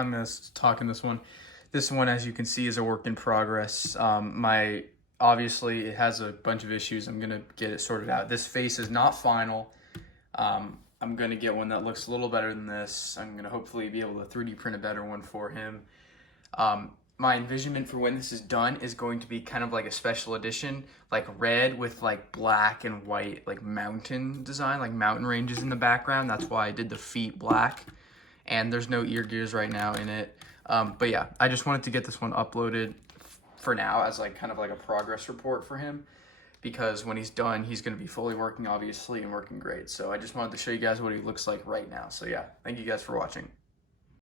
I'm gonna talk in this one. This one, as you can see, is a work in progress. Obviously it has a bunch of issues. I'm gonna get it sorted out. This face is not final. I'm gonna get one that looks a little better than this. I'm gonna hopefully be able to 3D print a better one for him. My envisionment for when this is done is going to be kind of like a special edition, like red with like black and white, like mountain design, like mountain ranges in the background. That's why I did the feet black, and there's no ear gears right now in it. But yeah, I just wanted to get this one uploaded for now as like kind of like a progress report for him, because when he's done, he's going to be fully working, obviously, and working great. So I just wanted to show you guys what he looks like right now. So yeah, thank you guys for watching.